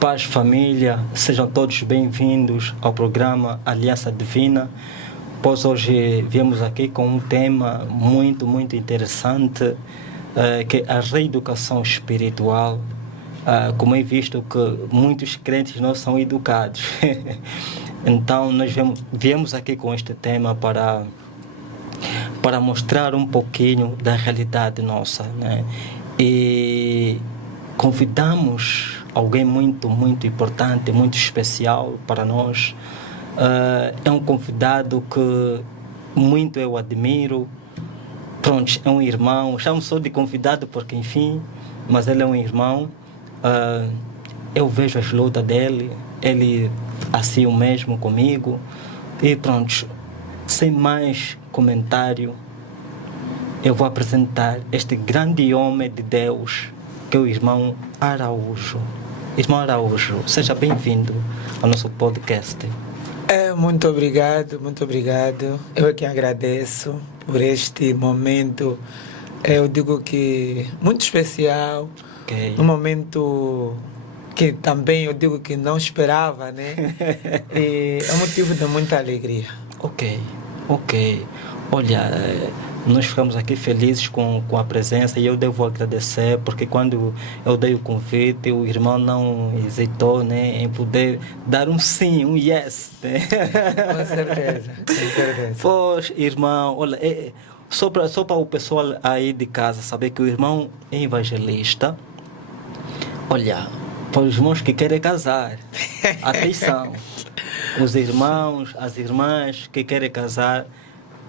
Paz, família, sejam todos bem-vindos ao programa Aliança Divina. Pois hoje viemos aqui com um tema muito interessante, que é a reeducação espiritual. Como é visto que muitos crentes não são educados. Então, nós viemos aqui com este tema para mostrar um pouquinho da realidade nossa, né? E convidamos alguém muito importante, muito especial para nós. É um convidado que muito eu admiro. Pronto, é um irmão. Chamo só de convidado porque, enfim, mas ele é um irmão. Eu vejo as lutas dele, ele assim o mesmo comigo. E pronto, sem mais comentário, eu vou apresentar este grande homem de Deus, que é o irmão Araújo. Irmão Araújo, seja bem-vindo ao nosso podcast. Muito obrigado. Eu é que agradeço por este momento. Eu digo que muito especial. Okay. Um momento que também eu digo que não esperava, né? E é motivo de muita alegria. Ok. Olha, nós ficamos aqui felizes com a presença e eu devo agradecer porque quando eu dei o convite, o irmão não hesitou, né, em poder dar um sim, um yes, né? Com certeza. Pois, irmão, olha, só para o pessoal aí de casa saber que o irmão é evangelista. Olha, para os irmãos que querem casar, atenção, os irmãos, as irmãs que querem casar,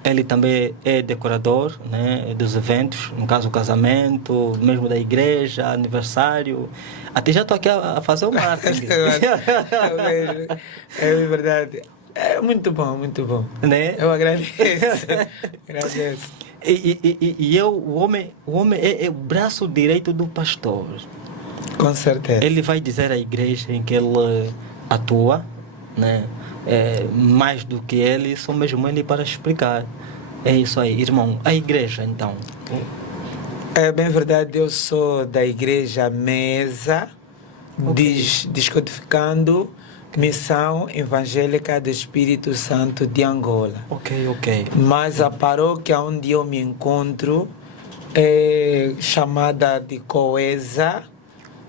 ele também é decorador, né, dos eventos, no caso o casamento, mesmo da igreja, aniversário. Até já estou aqui a fazer o marketing. É verdade. É muito bom. Né? Eu agradeço. E o homem é o braço direito do pastor. Com certeza. Ele vai dizer à igreja em que ele atua, né? Mais do que ele, só mesmo ele para explicar. É isso aí, irmão. A igreja, então. É bem verdade, eu sou da igreja Mesa, Okay. Descodificando Missão Evangélica do Espírito Santo de Angola. Ok. Mas a paróquia onde eu me encontro é chamada de Coesa,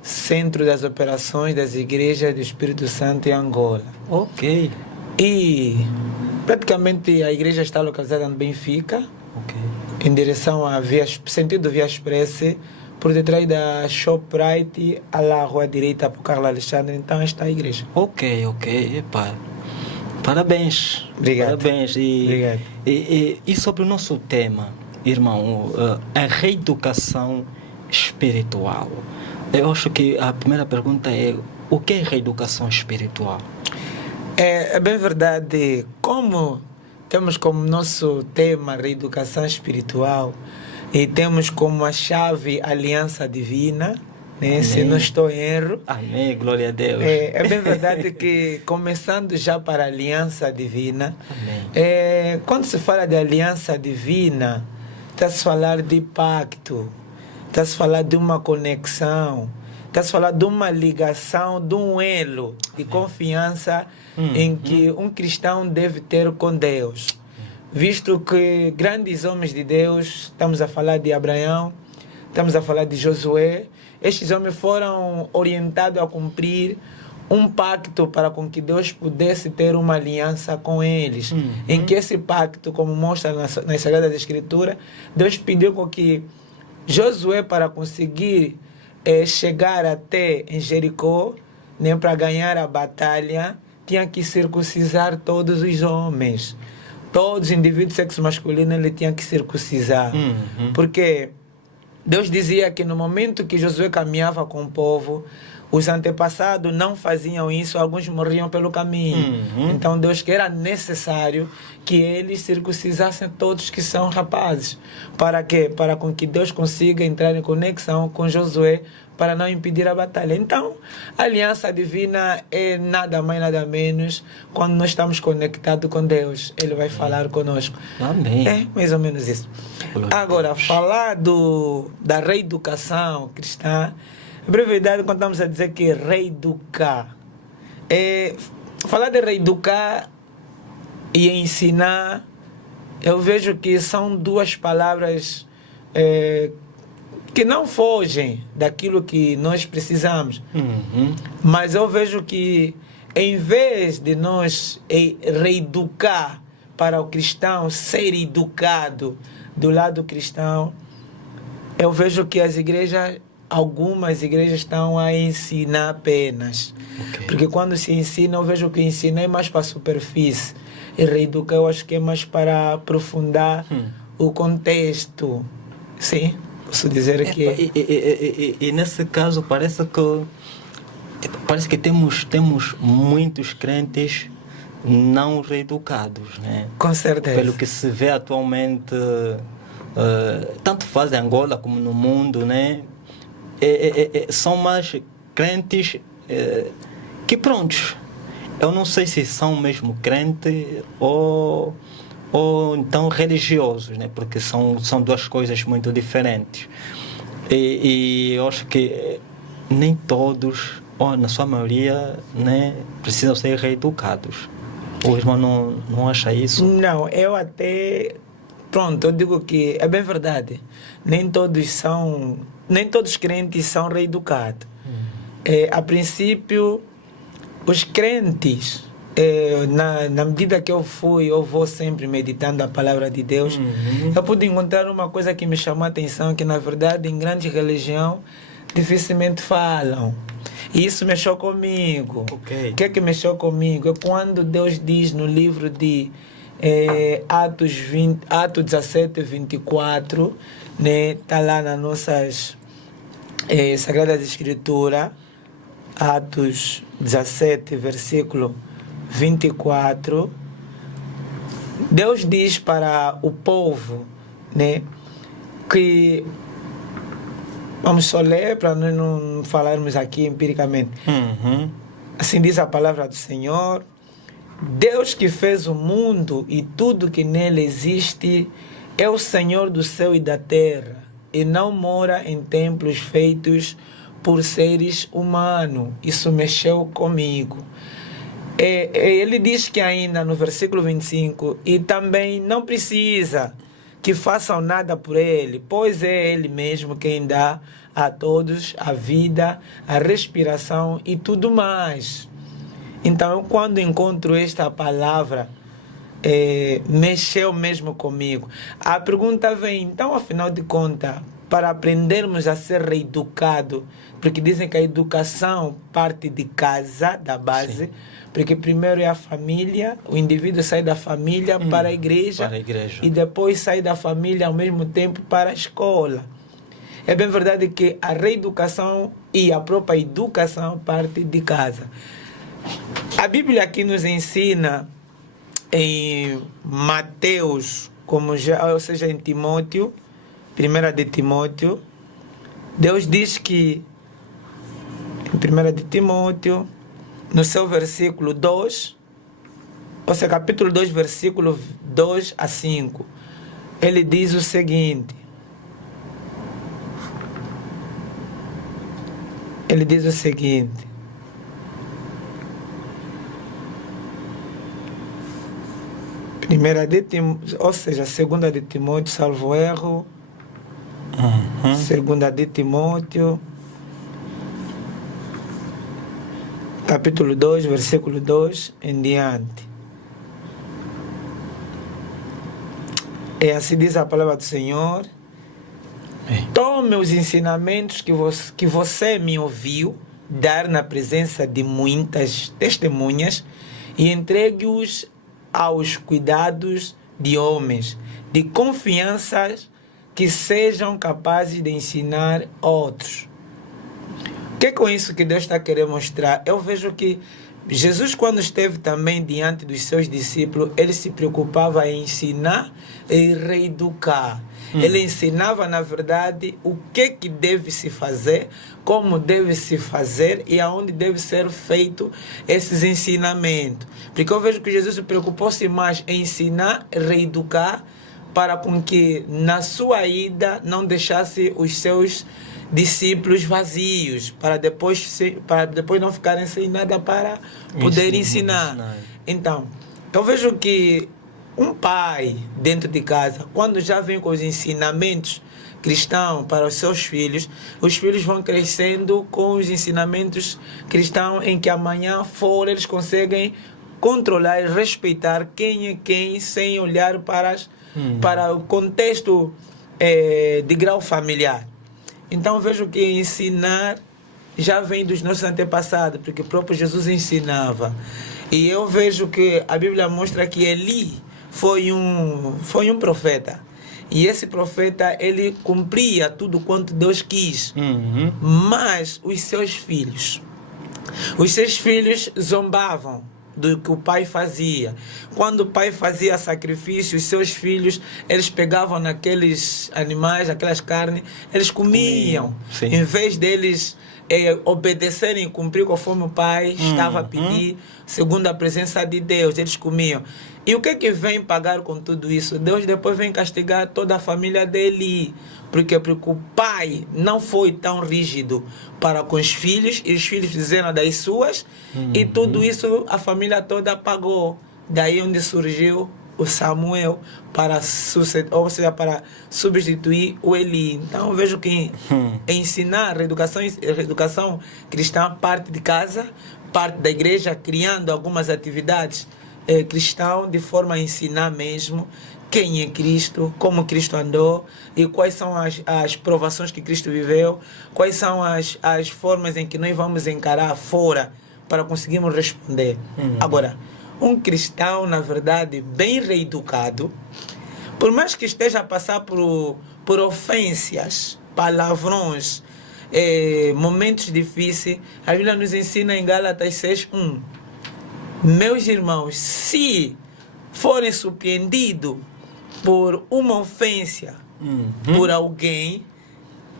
Centro das Operações das Igrejas do Espírito Santo em Angola. Ok. E praticamente a igreja está localizada em Benfica, Ok. em direção a sentido Via Expressa, por detrás da Shoprite, à la rua direita para o Carlos Alexandre. Então, esta é a igreja. Ok. Epa. Parabéns. Obrigado. Parabéns. Obrigado. E sobre o nosso tema, irmão, a reeducação espiritual. Eu acho que a primeira pergunta é: o que é reeducação espiritual? É bem verdade. Como temos como nosso tema reeducação espiritual e temos como a chave aliança divina, né? Se não estou em erro. Amém, glória a Deus. É bem verdade que, começando já para a aliança divina, quando se fala de aliança divina, está-se a falar de pacto, está-se a falar de uma conexão, está-se a falar de uma ligação, de um elo de confiança em que um cristão deve ter com Deus. Visto que grandes homens de Deus, estamos a falar de Abraão, estamos a falar de Josué, estes homens foram orientados a cumprir um pacto para com que Deus pudesse ter uma aliança com eles. Em que esse pacto, como mostra nas Sagradas Escrituras, Deus pediu com que Josué, para conseguir chegar até em Jericó, né, para ganhar a batalha, tinha que circuncisar todos os homens. Todos os indivíduos do sexo masculino ele tinha que circuncisar. Porque Deus dizia que no momento que Josué caminhava com o povo, os antepassados não faziam isso, alguns morriam pelo caminho. Então Deus que era necessário que eles circuncisassem todos que são rapazes. Para quê? Para com que Deus consiga entrar em conexão com Josué para não impedir a batalha. Então, a aliança divina é nada mais, nada menos quando nós estamos conectados com Deus. Ele vai falar conosco. Amém. É mais ou menos isso. Agora, falar da reeducação cristã brevidade, quando estamos a dizer que reeducar, falar de reeducar e ensinar, eu vejo que são duas palavras que não fogem daquilo que nós precisamos. Mas eu vejo que, em vez de nós reeducar para o cristão ser educado do lado cristão, eu vejo que as igrejas, algumas igrejas estão a ensinar apenas. Porque quando se ensina, eu vejo que ensinar é mais para a superfície. E reeducar eu acho que é mais para aprofundar o contexto. Sim, posso dizer que... E nesse caso parece que temos muitos crentes não reeducados, né? Com certeza. Pelo que se vê atualmente, tanto faz em Angola como no mundo, né? São mais crentes que prontos. Eu não sei se são mesmo crentes ou então religiosos, né? Porque são duas coisas muito diferentes. E eu acho que nem todos, ou na sua maioria, né, precisam ser reeducados. O irmão não acha isso? Não, eu até... Pronto, eu digo que é bem verdade. Nem todos crentes são reeducados. A princípio, os crentes, na medida que eu vou sempre meditando a palavra de Deus, eu pude encontrar uma coisa que me chamou a atenção, que na verdade em grande religião dificilmente falam. E isso mexeu comigo. O que é que mexeu comigo? É quando Deus diz no livro de Atos 17, 24, né? Está lá nas nossas Sagradas Escrituras, Atos 17, versículo 24. Deus diz para o povo, né, que... Vamos só ler para nós não falarmos aqui empiricamente. Assim diz a palavra do Senhor: Deus que fez o mundo e tudo que nele existe é o Senhor do céu e da terra, e não mora em templos feitos por seres humanos. Isso mexeu comigo. Ele diz que ainda no versículo 25, e também não precisa que façam nada por ele, pois é ele mesmo quem dá a todos a vida, a respiração e tudo mais. Então, quando encontro esta palavra, mexeu mesmo comigo. A pergunta vem, então, afinal de contas, para aprendermos a ser reeducado, porque dizem que a educação parte de casa, da base. Sim. Porque primeiro é a família, o indivíduo sai da família para a igreja, e depois sai da família ao mesmo tempo para a escola. É bem verdade que a reeducação e a própria educação parte de casa. A Bíblia aqui nos ensina em Mateus, ou seja, em Timóteo, 1 de Timóteo, Deus diz que, em 1 de Timóteo, no seu versículo 2, ou seja, capítulo 2, versículo 2 a 5, ele diz o seguinte: ele diz o seguinte: ou seja, 2 de Timóteo, salvo erro, 2 de Timóteo, capítulo 2, versículo 2 em diante. E assim diz a palavra do Senhor: tome os ensinamentos que você me ouviu dar na presença de muitas testemunhas e entregue-os aos cuidados de homens de confiança que sejam capazes de ensinar outros. O que é com isso que Deus está querendo mostrar? Eu vejo que Jesus, quando esteve também diante dos seus discípulos, ele se preocupava em ensinar e reeducar. Ele ensinava, na verdade, o que deve se fazer, como deve se fazer e aonde deve ser feito esses ensinamentos. Porque eu vejo que Jesus se preocupou-se mais em ensinar e reeducar, para com que na sua ida não deixasse os seus discípulos vazios, para depois não ficarem sem nada para poder ensinar. Então, eu vejo que um pai dentro de casa, quando já vem com os ensinamentos cristãos para os seus filhos, os filhos vão crescendo com os ensinamentos cristãos em que amanhã fora eles conseguem controlar e respeitar quem é quem sem olhar para o contexto de grau familiar. Então vejo que ensinar já vem dos nossos antepassados, porque o próprio Jesus ensinava. E eu vejo que a Bíblia mostra que Eli foi um profeta. E esse profeta, ele cumpria tudo quanto Deus quis. Mas os seus filhos zombavam do que o pai fazia. Quando o pai fazia sacrifício, os seus filhos, eles pegavam naqueles animais, aquelas carnes, eles comiam. Em vez deles obedecerem e cumprir conforme o pai estava a pedir, segundo a presença de Deus, eles comiam. E o que vem pagar com tudo isso? Deus depois vem castigar toda a família dele. Porque o pai não foi tão rígido para com os filhos, e os filhos fizeram das suas, e tudo isso a família toda pagou. Daí onde surgiu o Samuel para substituir o Eli. Então eu vejo que ensinar a educação cristã parte de casa, parte da igreja, criando algumas atividades cristãs de forma a ensinar mesmo quem é Cristo, como Cristo andou e quais são as provações que Cristo viveu, quais são as formas em que nós vamos encarar fora para conseguirmos responder. Agora, um cristão, na verdade, bem reeducado, por mais que esteja a passar por ofensas, palavrões, momentos difíceis, a Bíblia nos ensina em Gálatas 6:1. Meus irmãos, se forem surpreendidos por uma ofensa por alguém,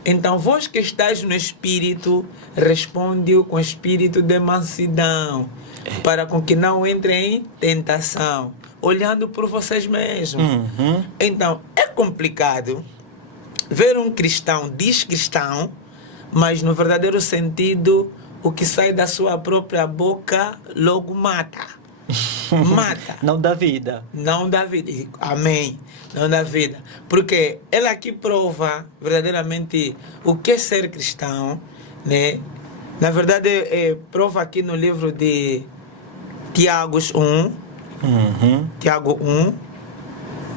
então vós que estáis no Espírito, responde com espírito de mansidão, para com que não entrem em tentação, olhando por vocês mesmos. Então, é complicado ver um cristão, diz cristão, mas no verdadeiro sentido, o que sai da sua própria boca logo mata. Mata. Não dá vida. Não dá vida. Amém. Não dá vida. Porque ela aqui prova verdadeiramente o que é ser cristão, né? Na verdade, prova aqui no livro de Tiago 1. Tiago 1.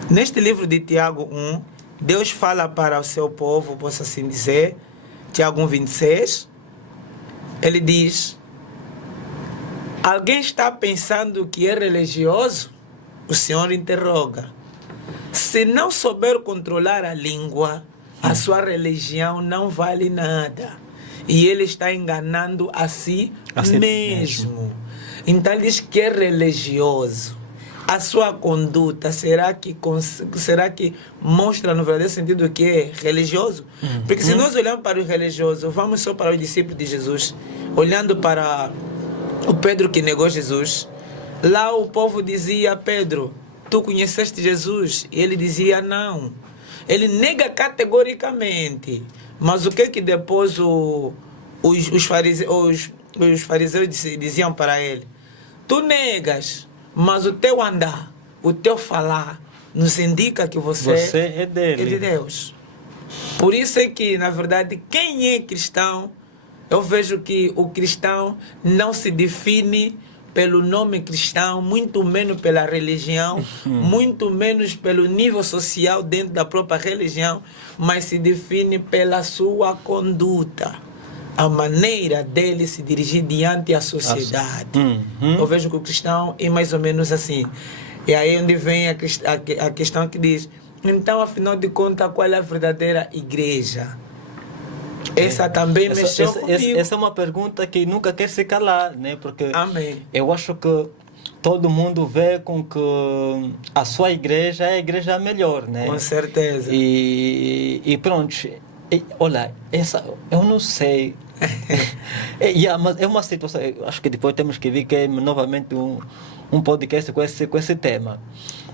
Neste livro de Tiago 1, Deus fala para o seu povo, posso assim dizer, Tiago 1:26, ele diz: alguém está pensando que é religioso? O Senhor interroga. Se não souber controlar a língua, a sua religião não vale nada. E ele está enganando a si mesmo. Então ele diz que é religioso. A sua conduta será que mostra no verdadeiro sentido que é religioso? Porque se nós olharmos para os religiosos, vamos só para os discípulos de Jesus, olhando para o Pedro que negou Jesus, lá o povo dizia: Pedro, tu conheceste Jesus? E ele dizia não. Ele nega categoricamente. Mas o que depois os fariseus diziam para ele? Tu negas, mas o teu andar, o teu falar, nos indica que você é dele. É de Deus. Por isso é que, na verdade, quem é cristão, eu vejo que o cristão não se define pelo nome cristão, muito menos pela religião, muito menos pelo nível social dentro da própria religião, mas se define pela sua conduta, a maneira dele se dirigir diante da sociedade. Eu vejo que o cristão é mais ou menos assim. E aí onde vem a questão que diz: então, afinal de contas, qual é a verdadeira igreja? Essa também mexeu comigo. Essa é uma pergunta que nunca quer se calar, né? Porque Amém. Eu acho que todo mundo vê com que a sua igreja é a igreja melhor, né? Com certeza. E pronto. Olha, eu não sei. Mas é uma situação. Acho que depois temos que ver que é novamente um podcast com esse tema.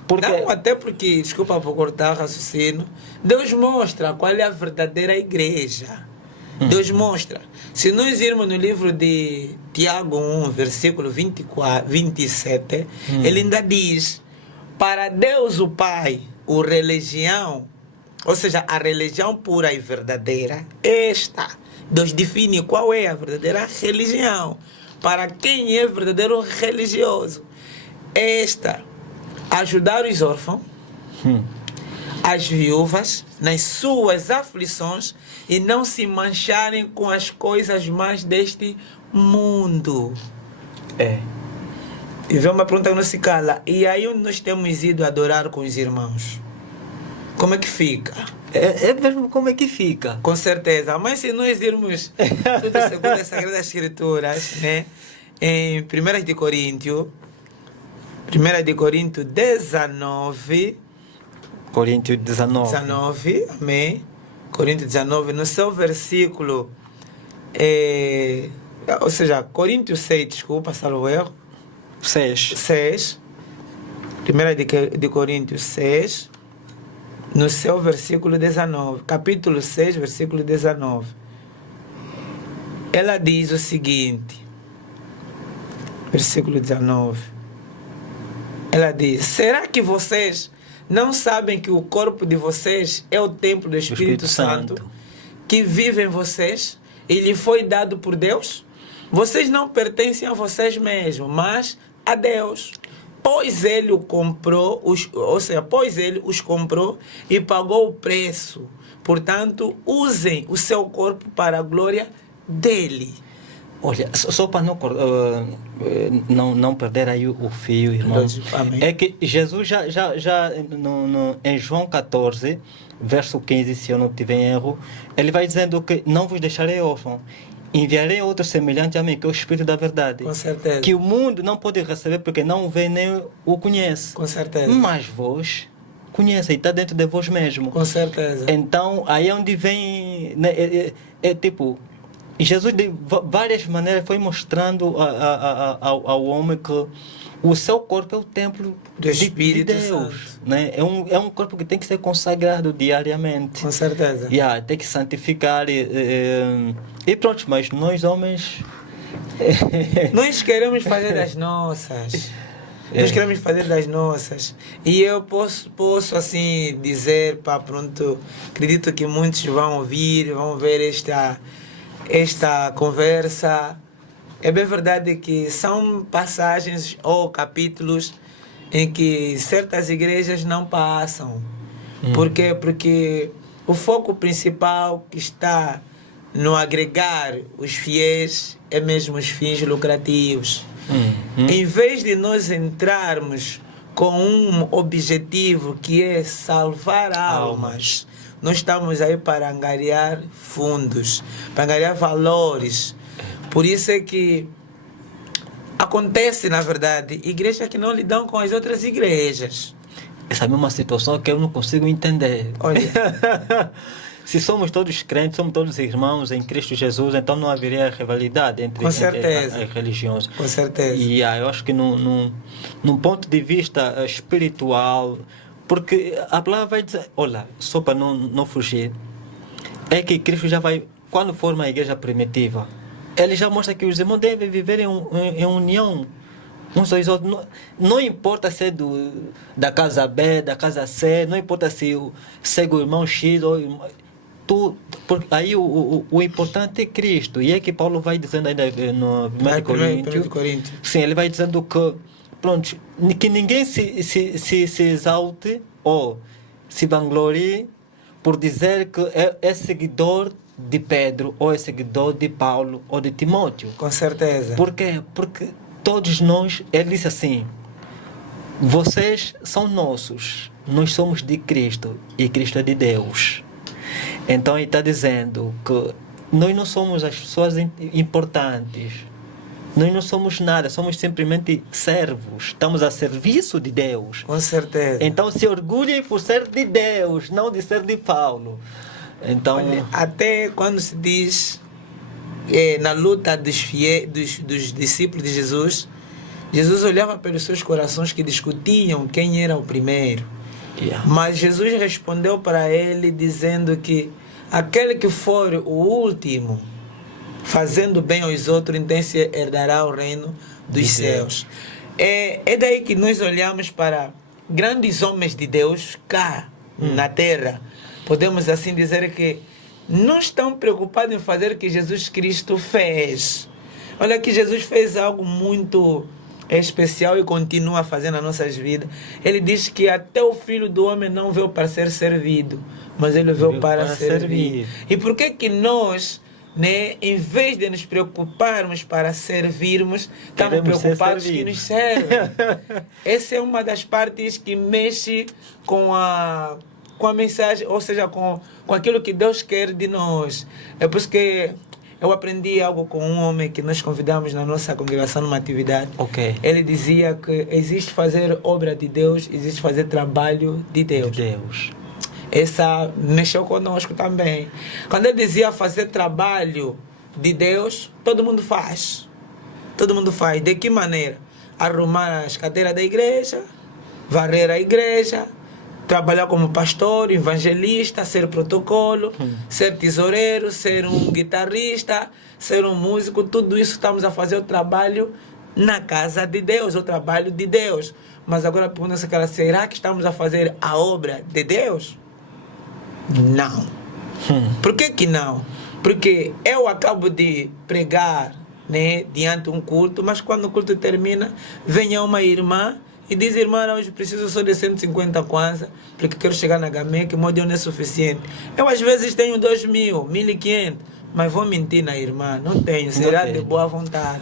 Porque... Não, até porque, desculpa por cortar o raciocínio, Deus mostra qual é a verdadeira igreja. Deus mostra. Se nós irmos no livro de Tiago 1, versículo 27, ele ainda diz: para Deus o Pai, a religião, ou seja, a religião pura e verdadeira, Deus define qual é a verdadeira religião. Para quem é verdadeiro religioso, ajudar os órfãos, as viúvas nas suas aflições e não se mancharem com as coisas mais deste mundo. E vem uma pergunta que não se cala: e aí onde nós temos ido adorar com os irmãos? Como é que fica? É mesmo como é que fica? Com certeza. Mas se nós irmos tudo segundo as Sagradas Escrituras, né? Em 1 de Coríntios 19, Coríntios 19, amém? Coríntios 19, no seu versículo, ou seja, Coríntios 6, desculpa, salvo erro. 6. 1 de Coríntios 6, no seu versículo 19, capítulo 6, versículo 19. Ela diz o seguinte, versículo 19. Ela diz: será que vocês não sabem que o corpo de vocês é o templo do Espírito Santo que vive em vocês e lhe foi dado por Deus? Vocês não pertencem a vocês mesmos, mas a Deus. Pois ele o comprou, pois ele os comprou e pagou o preço. Portanto, usem o seu corpo para a glória dele. Olha, só para não perder aí o fio, irmão. Amém. É que Jesus já em João 14, verso 15, se eu não tiver erro, ele vai dizendo que não vos deixarei órfão. Enviarei outro semelhante a mim, que é o Espírito da Verdade. Com certeza. Que o mundo não pode receber porque não o vê nem o conhece. Com certeza. Mas vós conhecem, está dentro de vós mesmo. Com certeza. Então, aí é onde vem... Né, tipo... Jesus, de várias maneiras, foi mostrando ao homem que o seu corpo é o templo do Espírito de Deus. Santo. Né? É um corpo que tem que ser consagrado diariamente. Com certeza. Tem que santificar. E pronto, mas nós homens... Nós queremos fazer das nossas. Nós queremos fazer das nossas. E eu posso assim dizer, pronto, acredito que muitos vão ouvir, vão ver esta conversa. É bem verdade que são passagens ou capítulos em que certas igrejas não passam. Por quê? Porque o foco principal que está no agregar os fiéis é mesmo os fins lucrativos. Em vez de nós entrarmos com um objetivo que é salvar almas, nós estamos aí para angariar fundos, para angariar valores. Por isso é que acontece, na verdade, igrejas que não lidam com as outras igrejas. Essa é uma situação que eu não consigo entender. Olha, se somos todos crentes, somos todos irmãos em Cristo Jesus, então não haveria rivalidade entre as religiões. Com certeza. E eu acho que num ponto de vista espiritual, porque a palavra vai dizer, olha, só para não fugir, é que Cristo já vai, quando for uma igreja primitiva, ele já mostra que os irmãos devem viver em união uns aos outros. Não importa se é da casa B, da casa C, não importa se o irmão X ou aí o importante é Cristo. E é que Paulo vai dizendo ainda no 1 Coríntios. Sim, ele vai dizendo que pronto, que ninguém se exalte ou se vanglorie por dizer que é seguidor de Pedro, ou é seguidor de Paulo, ou de Timóteo. Com certeza. Por quê? Porque todos nós, ele disse assim, vocês são nossos, nós somos de Cristo, e Cristo é de Deus. Então ele está dizendo que nós não somos as pessoas importantes, nós não somos nada, somos simplesmente servos, estamos a serviço de Deus. Com certeza. Então se orgulhem por ser de Deus, não de ser de Paulo. Então, olha, até quando se diz na luta dos discípulos de Jesus, Jesus olhava pelos seus corações que discutiam quem era o primeiro. Mas Jesus respondeu para ele dizendo que aquele que for o último, fazendo bem aos outros, então se herdará o reino dos céus. É daí que nós olhamos para grandes homens de Deus cá na terra. Podemos assim dizer que não estão preocupados em fazer o que Jesus Cristo fez. Olha que Jesus fez algo muito especial e continua a fazer nas nossas vidas. Ele diz que até o Filho do Homem não veio para ser servido, mas ele veio para servir. E por que nós, né, em vez de nos preocuparmos para servirmos, estamos preocupados que nos servem? Essa é uma das partes que mexe com a mensagem, ou seja, com aquilo que Deus quer de nós. É por isso que eu aprendi algo com um homem que nós convidamos na nossa congregação numa atividade. Ele dizia que existe fazer obra de Deus, existe fazer trabalho de Deus. Essa mexeu conosco também. Quando ele dizia fazer trabalho de Deus, todo mundo faz. Todo mundo faz. De que maneira? Arrumar as cadeiras da igreja, varrer a igreja, trabalhar como pastor, evangelista, ser protocolo, ser tesoureiro, ser um guitarrista, ser um músico. Tudo isso estamos a fazer o trabalho na casa de Deus, o trabalho de Deus. Mas agora pergunta-se, será que estamos a fazer a obra de Deus? Não. Por que não? Porque eu acabo de pregar, né, diante de um culto, mas quando o culto termina, venha uma irmã e diz: irmã, hoje preciso só de 150 kwanza, porque quero chegar na Gamé, que o meu dinheiro não é suficiente. Eu às vezes tenho 2.000, 1.500, mas vou mentir na irmã, não tenho, será de boa vontade.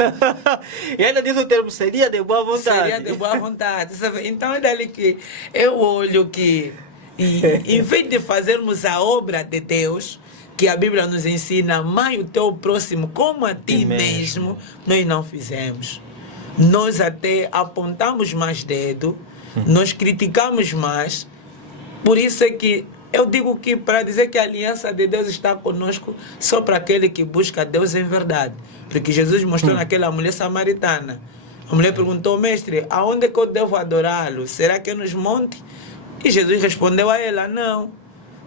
E ainda diz o termo, seria de boa vontade. Seria de boa vontade, sabe? Então é dali que eu olho que, em vez de fazermos a obra de Deus, que a Bíblia nos ensina, amai o teu próximo como a ti mesmo, nós não fizemos. Nós até apontamos mais dedo, nós criticamos mais. Por isso é que eu digo que, para dizer que a aliança de Deus está conosco, só para aquele que busca Deus em verdade. Porque Jesus mostrou naquela mulher samaritana. A mulher perguntou: mestre, aonde que eu devo adorá-lo? Será que é nos montes? E Jesus respondeu a ela: não.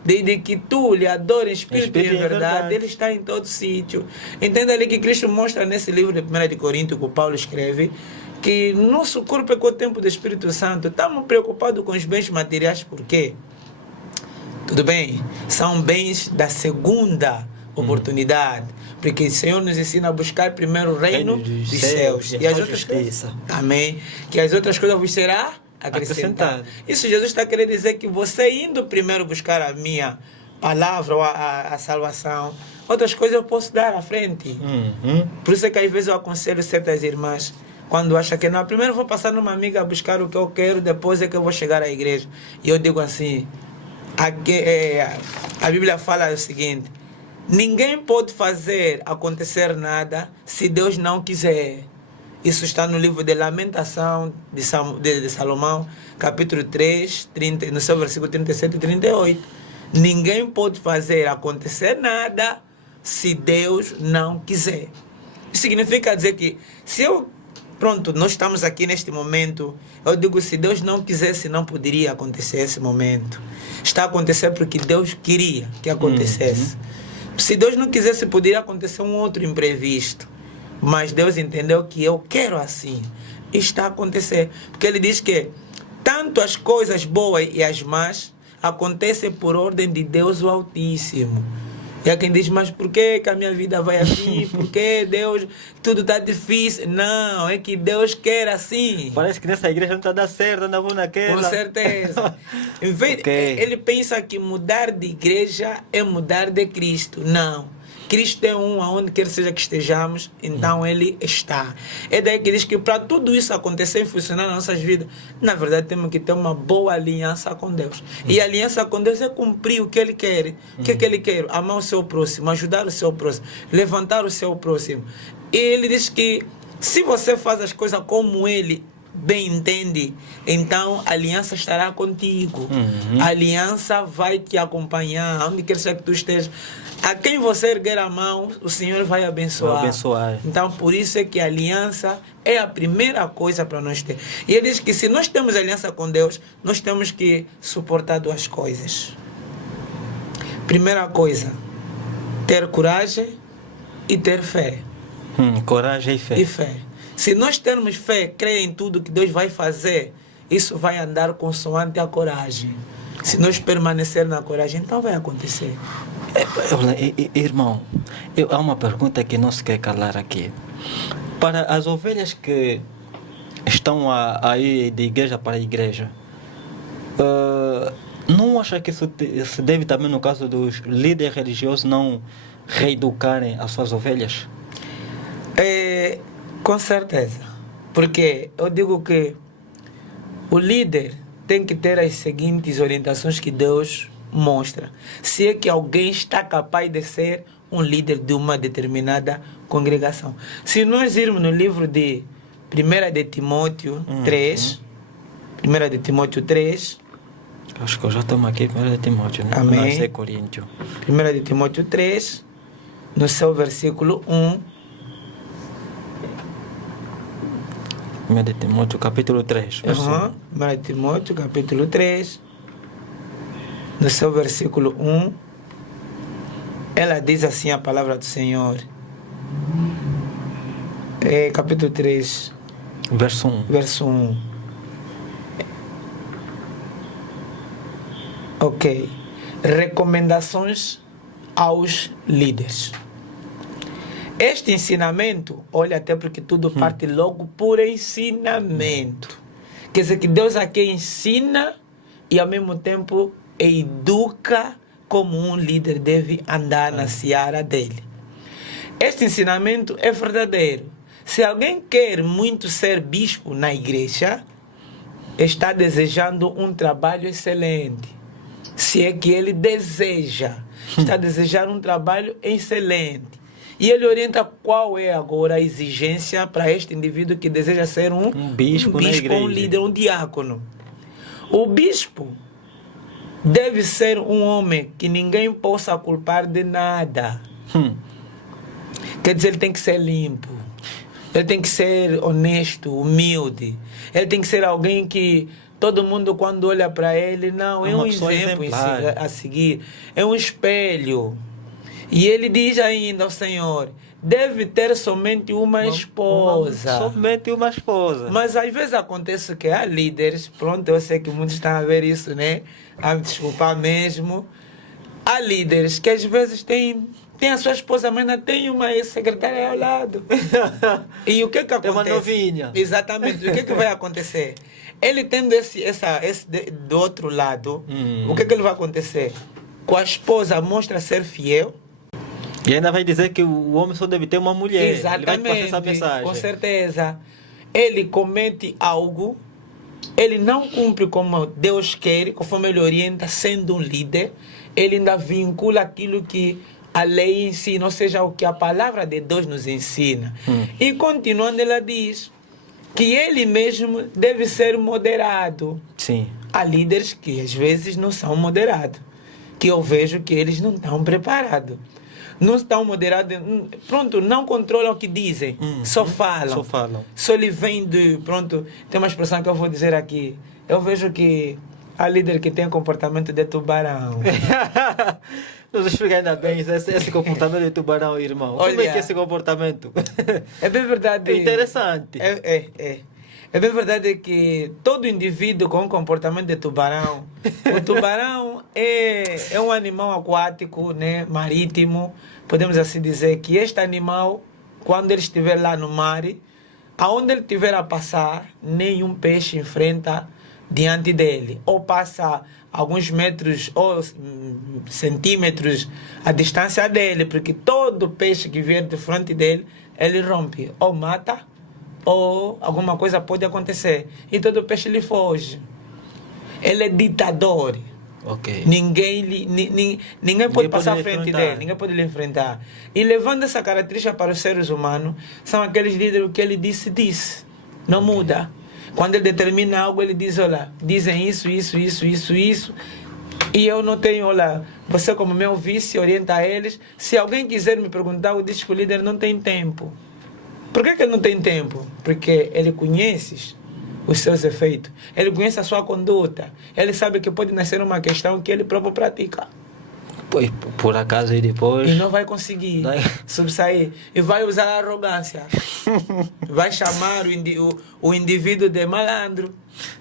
Desde que tu lhe adores em espírito e em verdade, ele está em todo sítio. Entenda ali que Cristo mostra nesse livro de 1 de Coríntios, que Paulo escreve, que nosso corpo é com o tempo do Espírito Santo. Estamos preocupados com os bens materiais, por quê? Tudo bem, são bens da segunda oportunidade, porque o Senhor nos ensina a buscar primeiro o reino dos céus e as outras coisas. Amém. Que as outras coisas vos será acrescentado. Isso Jesus está querendo dizer que você indo primeiro buscar a minha palavra ou a salvação, outras coisas eu posso dar à frente. Por isso é que às vezes eu aconselho certas irmãs, quando acham que não, primeiro vou passar numa amiga a buscar o que eu quero, depois é que eu vou chegar à igreja. E eu digo assim, a Bíblia fala o seguinte: ninguém pode fazer acontecer nada se Deus não quiser. Isso está no livro de Lamentação de Salomão, capítulo 3, no seu versículo 37 e 38. Ninguém pode fazer acontecer nada se Deus não quiser. Isso significa dizer que, nós estamos aqui neste momento, eu digo, se Deus não quisesse, não poderia acontecer esse momento. Está a acontecer porque Deus queria que acontecesse. Se Deus não quisesse, poderia acontecer um outro imprevisto. Mas Deus entendeu que eu quero assim. Está a acontecer. Porque Ele diz que tanto as coisas boas e as más acontecem por ordem de Deus o Altíssimo. E há quem diz: mas por que a minha vida vai assim? Por que Deus, tudo está difícil? Não, é que Deus quer assim. Parece que nessa igreja não está dando certo, anda bom naquela. Com certeza. Em vez, ele pensa que mudar de igreja é mudar de Cristo. Não. Cristo é um, aonde quer seja que estejamos, então Ele está. É daí que diz que para tudo isso acontecer e funcionar nas nossas vidas, na verdade temos que ter uma boa aliança com Deus. E a aliança com Deus é cumprir o que Ele quer. O que é que Ele quer? Amar o seu próximo, ajudar o seu próximo, levantar o seu próximo. E Ele diz que se você faz as coisas como Ele bem entende, então a aliança estará contigo. A aliança vai te acompanhar, onde quer seja que tu estejas. A quem você erguer a mão, o Senhor vai abençoar. Então, por isso é que a aliança é a primeira coisa para nós ter. E Ele diz que se nós temos aliança com Deus, nós temos que suportar duas coisas. Primeira coisa, ter coragem e ter fé. Coragem e fé. E fé. Se nós termos fé, crer em tudo que Deus vai fazer, isso vai andar consoante a coragem. Se nós permanecer na coragem, então vai acontecer. Irmão, há uma pergunta que não se quer calar aqui. Para as ovelhas que estão aí de igreja para igreja, não acha que isso se deve também, no caso dos líderes religiosos, não reeducarem as suas ovelhas? Com certeza. Porque eu digo que o líder tem que ter as seguintes orientações que Deus mostra. Se é que alguém está capaz de ser um líder de uma determinada congregação. Se nós irmos no livro de 1 de Timóteo 3, 1 de Timóteo 3, acho que eu já estamos aqui, 1 de Timóteo, né? Amém. Não é Coríntios. 1 de Timóteo 3, no seu versículo 1. 1 de Timóteo, capítulo 3. 1 de Timóteo, capítulo 3, no seu versículo 1, ela diz assim a palavra do Senhor. Capítulo 3, verso 1. Verso 1. Ok. Recomendações aos líderes. Este ensinamento, olha, até porque tudo parte logo por ensinamento. Quer dizer que Deus aqui ensina e ao mesmo tempo educa como um líder deve andar na seara dele. Este ensinamento é verdadeiro. Se alguém quer muito ser bispo na igreja, está desejando um trabalho excelente. Se é que ele deseja, está desejando um trabalho excelente. E ele orienta qual é agora a exigência para este indivíduo que deseja ser um bispo, um líder, um diácono. O bispo deve ser um homem que ninguém possa culpar de nada. Quer dizer, ele tem que ser limpo. Ele tem que ser honesto, humilde. Ele tem que ser alguém que todo mundo, quando olha para ele, não, é um exemplo a seguir. É um espelho. E ele diz ainda ao Senhor, deve ter somente uma esposa. Somente uma esposa. Mas às vezes acontece que há líderes, pronto, eu sei que muitos estão a ver isso, né? A me desculpar mesmo. Há líderes que às vezes têm a sua esposa, mas ainda tem uma ex-secretária ao lado. E o que acontece? Tem uma novinha. Exatamente. O que vai acontecer? Ele tendo esse do outro lado, o que ele vai acontecer? Com a esposa mostra ser fiel. E ainda vai dizer que o homem só deve ter uma mulher. Exatamente. Ele vai passar essa mensagem. Com certeza. Ele comete algo, ele não cumpre como Deus quer, conforme ele orienta, sendo um líder. Ele ainda vincula aquilo que a lei ensina, ou seja, o que a palavra de Deus nos ensina. E continuando, ela diz que ele mesmo deve ser moderado. Sim. Há líderes que às vezes não são moderados, que eu vejo que eles não estão preparados. Não estão moderados, pronto, não controlam o que dizem, só falam. Só lhe vem de, pronto, tem uma expressão que eu vou dizer aqui. Eu vejo que há líder que tem comportamento de tubarão. Nos explica ainda bem esse comportamento de tubarão, irmão. Olha, como é que é esse comportamento? É bem verdade. É interessante. É bem verdade que todo indivíduo com um comportamento de tubarão, o tubarão é um animal aquático, né, marítimo, podemos assim dizer que este animal, quando ele estiver lá no mar, aonde ele estiver a passar, nenhum peixe enfrenta diante dele, ou passa alguns metros ou centímetros a distância dele, porque todo peixe que vier de frente dele, ele rompe, ou mata, ou alguma coisa pode acontecer. E todo peixe lhe foge. Ele é ditador. Okay. Ninguém pode passar à frente dele, ninguém pode lhe enfrentar. E levando essa característica para os seres humanos, são aqueles líderes que ele disse. Não muda. Quando ele determina algo, ele diz, olha, dizem isso. E eu não tenho, olha, você como meu vice orienta eles. Se alguém quiser me perguntar, eu disse que o líder não tem tempo. Por que ele não tem tempo? Porque ele conhece os seus efeitos. Ele conhece a sua conduta. Ele sabe que pode nascer uma questão que ele próprio pratica. Pois, por acaso e depois... E não vai conseguir subsair. E vai usar a arrogância. Vai chamar o indivíduo de malandro.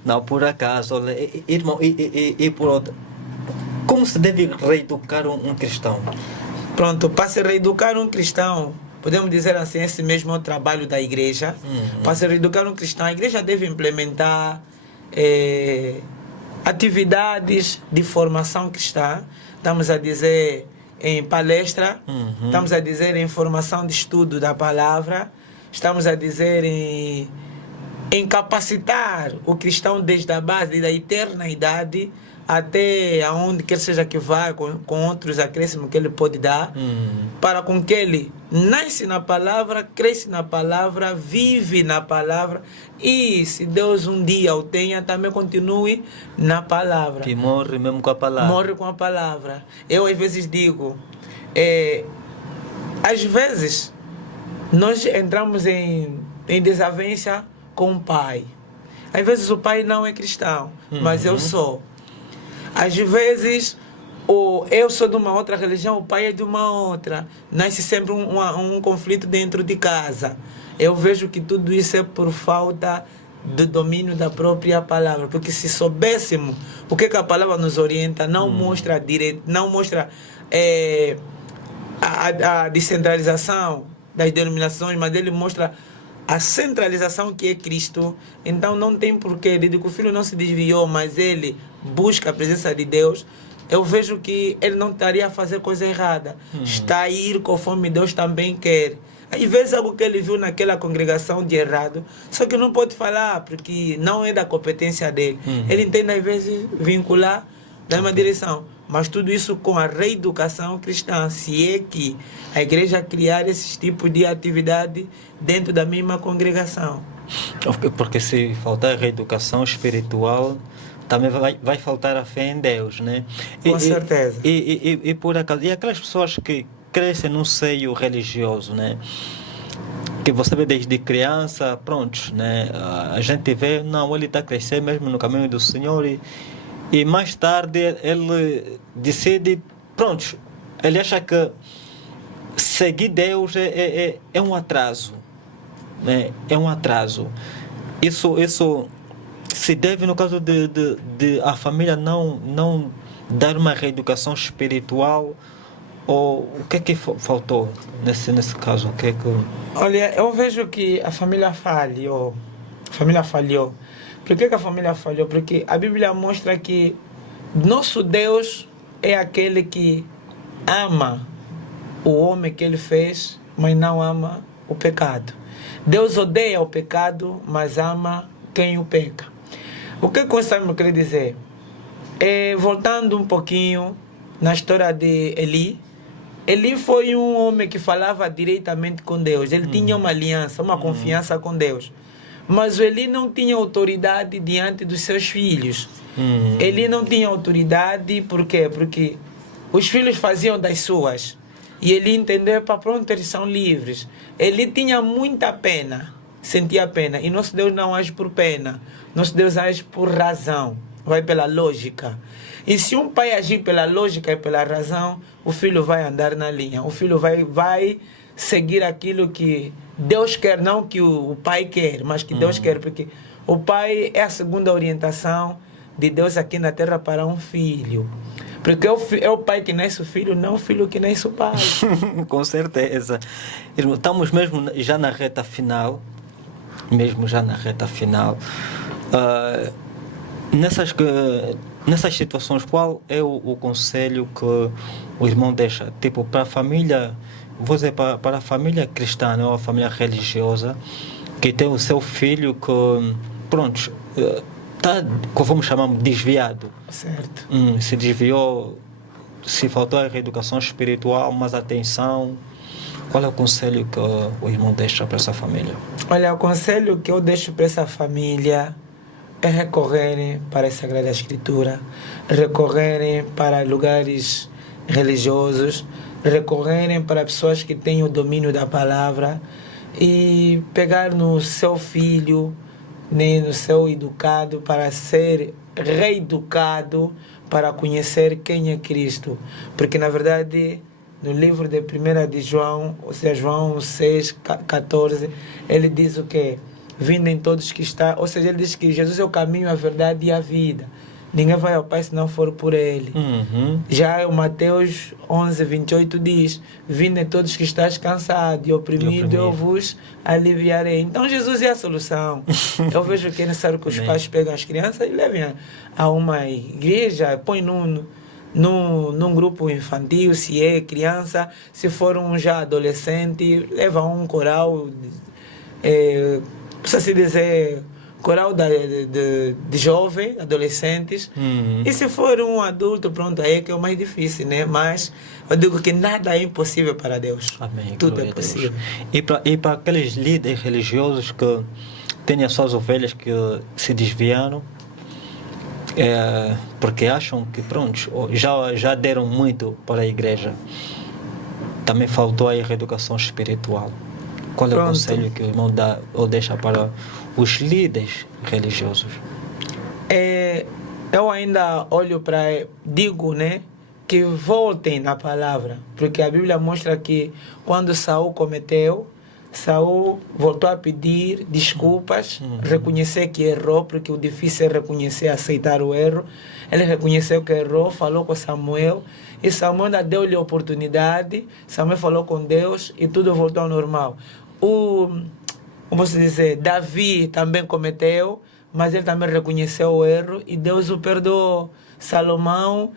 Não, por acaso, olha, irmão, e por outro, como se deve reeducar um cristão? Pronto, para se reeducar um cristão, podemos dizer assim, esse mesmo é o trabalho da igreja. Para se reeducar um cristão, a igreja deve implementar atividades de formação cristã. Estamos a dizer em palestra, estamos a dizer em formação de estudo da palavra, estamos a dizer em capacitar o cristão desde a base da eterna idade até aonde quer seja que vá, com outros acréscimos que ele pode dar, para com que ele nasce na palavra, cresce na palavra, vive na palavra e, se Deus um dia o tenha, também continue na palavra. Que morre mesmo com a palavra. Morre com a palavra. Eu às vezes digo, às vezes nós entramos em desavença com o pai. Às vezes o pai não é cristão, mas eu sou. Às vezes, eu sou de uma outra religião, o pai é de uma outra. Nasce sempre um conflito dentro de casa. Eu vejo que tudo isso é por falta do domínio da própria palavra. Porque se soubéssemos o que a palavra nos orienta, não mostra não mostra a descentralização das denominações, mas ele mostra a centralização que é Cristo. Então não tem porquê. Desde que o filho não se desviou, mas ele busca a presença de Deus, eu vejo que ele não estaria a fazer coisa errada. Está a ir conforme Deus também quer. Às vezes algo que ele viu naquela congregação de errado, só que não pode falar, porque não é da competência dele. Ele entende às vezes vincular da mesma direção. Mas tudo isso com a reeducação cristã, se é que a igreja criar esses tipos de atividade dentro da mesma congregação. Porque se faltar reeducação espiritual, também vai faltar a fé em Deus, né? Com certeza. E por acaso, e aquelas pessoas que crescem num seio religioso, né? Que você vê desde criança, pronto, né? A gente vê, não, ele está crescendo mesmo no caminho do Senhor e mais tarde ele decide, pronto, ele acha que seguir Deus é um atraso, né? É um atraso. Isso se deve no caso de a família não dar uma reeducação espiritual, ou o que é que faltou nesse caso? O que é que... Olha, eu vejo que a família falhou. Por que a família falhou? Porque a Bíblia mostra que nosso Deus é aquele que ama o homem que ele fez, mas não ama o pecado. Deus odeia o pecado, mas ama quem o peca. O que eu queria dizer? Voltando um pouquinho na história de Eli. Eli foi um homem que falava diretamente com Deus. Ele tinha uma aliança, uma confiança com Deus. Mas Eli não tinha autoridade diante dos seus filhos. Eli não tinha autoridade, por quê? Porque os filhos faziam das suas. E ele entendeu, para pronto, eles são livres. Ele tinha muita pena, sentia pena. E nosso Deus não age por pena. Nosso Deus age por razão, vai pela lógica. E se um pai agir pela lógica e pela razão, o filho vai andar na linha. O filho vai seguir aquilo que Deus quer, não que o pai quer, mas que Deus quer. Porque o pai é a segunda orientação de Deus aqui na terra para um filho. Porque é o pai que nasce o filho, não o filho que nasce o pai. Com certeza. Estamos mesmo já na reta final. Nessas situações, qual é o conselho que o irmão deixa? Tipo, para a família, vou dizer, para a família cristã, ou a família religiosa, que tem o seu filho que, pronto, está, como vamos chamar, desviado. Certo. Se desviou, se faltou a reeducação espiritual, mas atenção. Qual é o conselho que o irmão deixa para essa família? Olha, o conselho que eu deixo para essa família é recorrerem para a Sagrada Escritura, recorrerem para lugares religiosos, recorrerem para pessoas que têm o domínio da palavra e pegar no seu filho, no seu educado, para ser reeducado, para conhecer quem é Cristo. Porque, na verdade, no livro de 1 de João, ou seja, João 6, 14, ele diz o quê? Vindem todos que está, ou seja, ele diz que Jesus é o caminho, a verdade e a vida. Ninguém vai ao Pai se não for por Ele. Já o Mateus 11, 28 diz: vindem todos que estás cansado e oprimido, eu vos aliviarei. Então Jesus é a solução. Eu vejo que é necessário que os pais peguem as crianças e levem a uma igreja, põe num grupo infantil, se é criança, se for um já adolescente, leva um coral, precisa se dizer, coral de jovem, adolescentes. E se for um adulto, pronto, aí é que é o mais difícil, né? Mas eu digo que nada é impossível para Deus. Amém. Tudo é possível. E para aqueles líderes religiosos que têm as suas ovelhas que se desviaram, porque acham que, pronto, já deram muito para a igreja, também faltou aí a reeducação espiritual. Qual é o conselho que o irmão dá ou deixa para os líderes religiosos? Eu ainda olho digo, né, que voltem na palavra, porque a Bíblia mostra que quando Saul cometeu, Saul voltou a pedir desculpas, reconhecer que errou, porque o difícil é reconhecer, aceitar o erro. Ele reconheceu que errou, falou com Samuel, e Samuel ainda deu-lhe a oportunidade. Samuel falou com Deus e tudo voltou ao normal. Como se dizer, Davi também cometeu, mas ele também reconheceu o erro e Deus o perdoou. Salomão,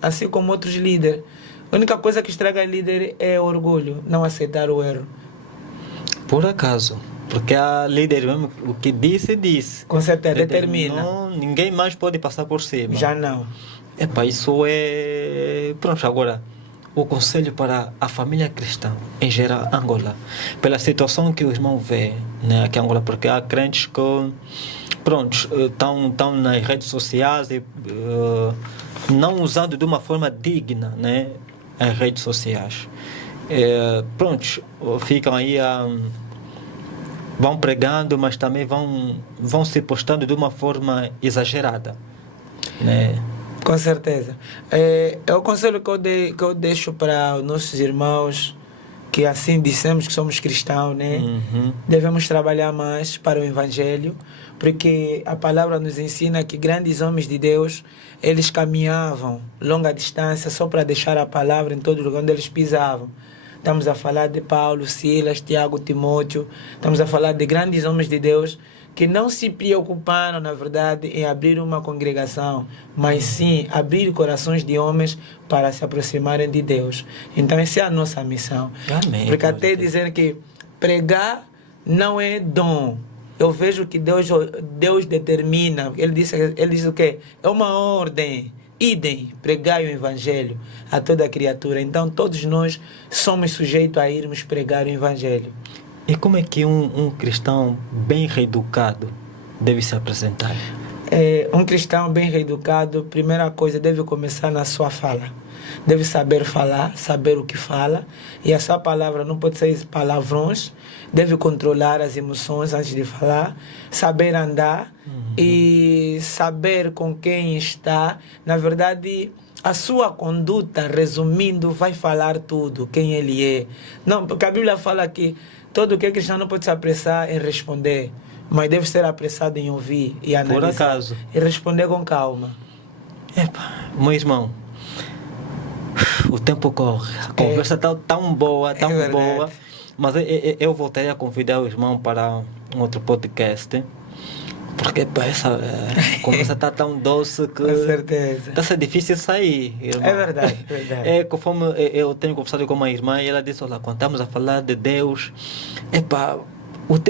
assim como outros líderes. A única coisa que estraga líder é o orgulho, não aceitar o erro. Por acaso, porque a líder mesmo, o que disse. Com certeza, determina. Ninguém mais pode passar por cima. Já não. Isso é... Pronto, agora, o conselho para a família cristã em geral, Angola, pela situação que o irmão vê, né, aqui em Angola, porque há crentes que, pronto, estão nas redes sociais e não usando de uma forma digna, né, as redes sociais. Pronto, ficam aí vão pregando, mas também vão se postando de uma forma exagerada, né? Com certeza. É o conselho que eu deixo para os nossos irmãos, que assim dissemos que somos cristãos, né? Devemos trabalhar mais para o Evangelho, porque a palavra nos ensina que grandes homens de Deus, eles caminhavam longa distância só para deixar a palavra em todo lugar onde eles pisavam. Estamos a falar de Paulo, Silas, Tiago, Timóteo. Estamos a falar de grandes homens de Deus que não se preocuparam, na verdade, em abrir uma congregação, mas sim abrir corações de homens para se aproximarem de Deus. Então, essa é a nossa missão. Amém. Porque até dizer que pregar não é dom. Eu vejo que Deus determina. Ele diz o quê? É uma ordem. Idem, pregai o Evangelho a toda criatura. Então, todos nós somos sujeitos a irmos pregar o Evangelho. E como é que um cristão bem reeducado deve se apresentar? Um cristão bem reeducado, primeira coisa, deve começar na sua fala. Deve saber falar, saber o que fala. E a sua palavra não pode ser palavrões. Deve controlar as emoções antes de falar. Saber andar e saber com quem está. Na verdade, a sua conduta, resumindo, vai falar tudo, quem ele é. Não, porque a Bíblia fala que todo que é cristão não pode se apressar em responder, mas deve ser apressado em ouvir e analisar. Por acaso. E responder com calma. Meu irmão, o tempo corre. A conversa está tão boa, boa. Mas eu voltei a convidar o irmão para um outro podcast. Porque essa conversa está tão doce que... Com certeza. Está sendo difícil sair, irmão. É verdade, verdade. Conforme eu tenho conversado com uma irmã e ela disse, olha, quando estamos a falar de Deus,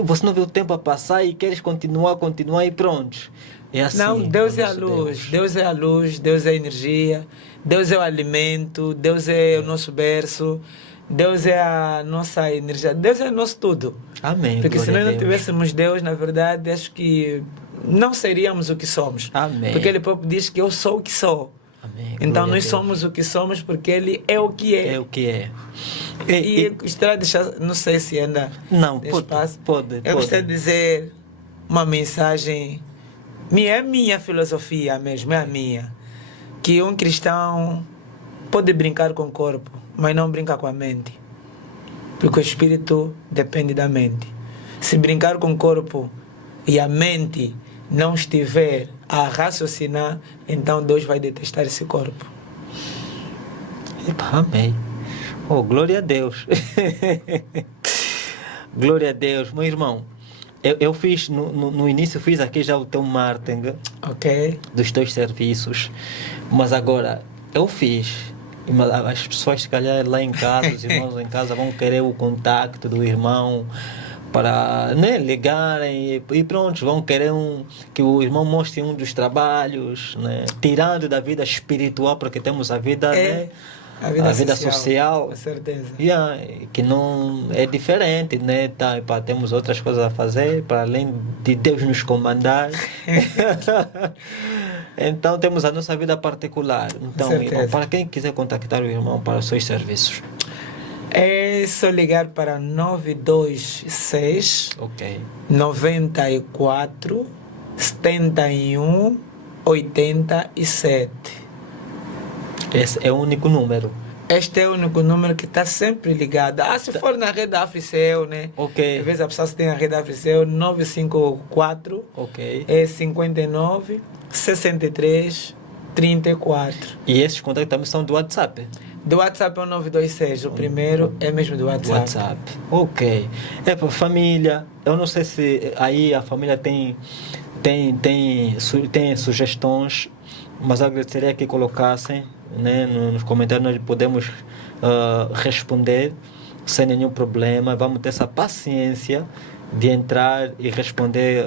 você não vê o tempo a passar e queres continuar e pronto. É assim. Não, Deus é a luz. Deus é a luz, Deus é a energia, Deus é o alimento, Deus é o nosso berço, Deus é a nossa energia, Deus é o nosso tudo. Amém. Porque se nós não tivéssemos Deus, na verdade, acho que não seríamos o que somos. Amém. Porque Ele próprio diz que eu sou o que sou. Amém. Então nós somos o que somos porque Ele é o que é. É o que é. E gostaria de deixar, não sei se ainda não, tem espaço. Pode. Eu gostaria de dizer uma mensagem, é minha filosofia mesmo, é a minha. que um cristão pode brincar com o corpo, mas não brinca com a mente. Porque o espírito depende da mente. Se brincar com o corpo e a mente não estiver a raciocinar, então Deus vai detestar esse corpo. Amém. Oh, glória a Deus. Glória a Deus. Meu irmão, eu fiz, no início fiz aqui já o teu marketing dos teus serviços, mas agora eu fiz. As pessoas, se calhar, lá em casa, os irmãos em casa vão querer o contacto do irmão para, né, ligarem e pronto, vão querer que o irmão mostre um dos trabalhos, né, tirando da vida espiritual, porque temos a vida, né, a vida social, com certeza. Que não é diferente, né? Temos outras coisas a fazer para além de Deus nos comandar. Então temos a nossa vida particular. Então, irmão, para quem quiser contactar o irmão para os seus serviços, é só ligar para 926 94 71 87. Esse é o único número. Este é o único número que está sempre ligado. Se for na rede Africell, né? Ok. Às vezes a pessoa tem a rede Africell 954 59 63 34. E esses contatos também são do WhatsApp? Do WhatsApp é o 926. O primeiro é mesmo do WhatsApp. Ok. É para família. Eu não sei se aí a família tem sugestões, mas eu agradeceria que colocassem, né, nos comentários. Nós podemos responder sem nenhum problema. Vamos ter essa paciência de entrar e responder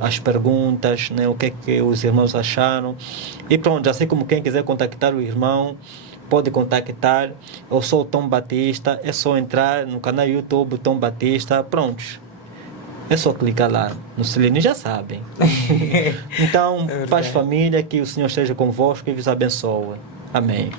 as perguntas, né, o que é que os irmãos acharam. E pronto, assim como quem quiser contactar o irmão, pode contactar. Eu sou o Tom Batista, é só entrar no canal YouTube Tom Batista, pronto. É só clicar lá no sininho, já sabem. Então, paz, família, que o Senhor esteja convosco e vos abençoe. Amém.